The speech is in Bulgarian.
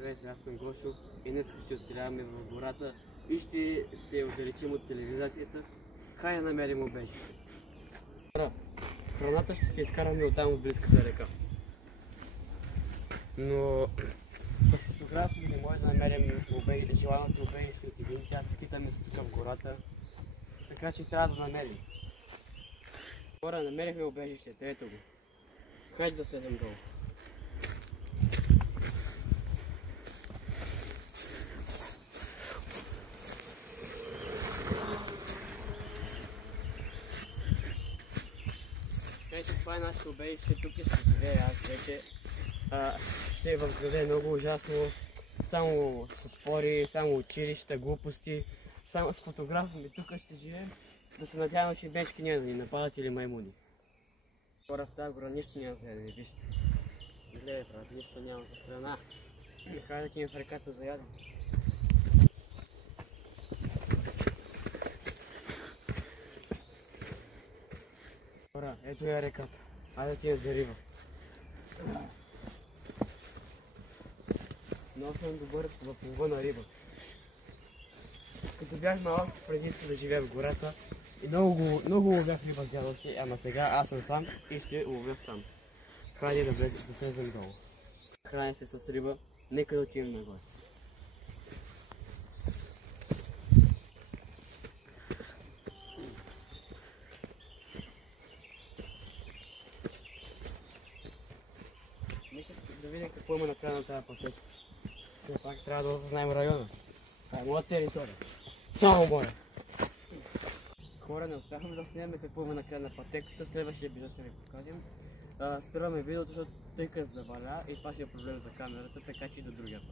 Здравейте, аз съм Гошо и днес ще оцеляваме в гората и ще се отдалечим от цивилизацията. Хайде да намерим убежище. Храната ще се изкараме оттам от близката река. Но с фотографии не може да намерим желаното убежище от един час. Скитаме се тук в гората, така че трябва да намерим. Хора, намерихме убежището, ето го. Хайде да слезем долу. Ето това е нашето убежище, тук ще живея аз вече. Се възграде много ужасно, само с спори, само училища, глупости, само с фотографами тук ще живеем. Да се надявам, че мечки няма да ни нападат или маймуни. Хора, в тази гора нищо няма за ядене, вижте. Гледай, брат, нищо няма за храна. Хайде да кинем в реката за ядене. Хора, ето е реката. Айде да ти я за риба. Много съм добър в лова на риба. Като бях малък, преди исках да живея в гората и много ловях риба с дядо си, ама сега аз съм сам и ще ловя сам. Хайде да слезем долу. Храня се с риба, нека да отидем нагоре. Да видим какво има на края на тази пътека. Все пак трябва да осъзнаем района. Това е моя територия. Само моя. Хора, не успяхме да снимаме какво има на края на пътеката. Следващия видео ще ви покажем. Спираме видеото, защото тъй като заваля и това ще е проблем за камерата, така че и до другия път.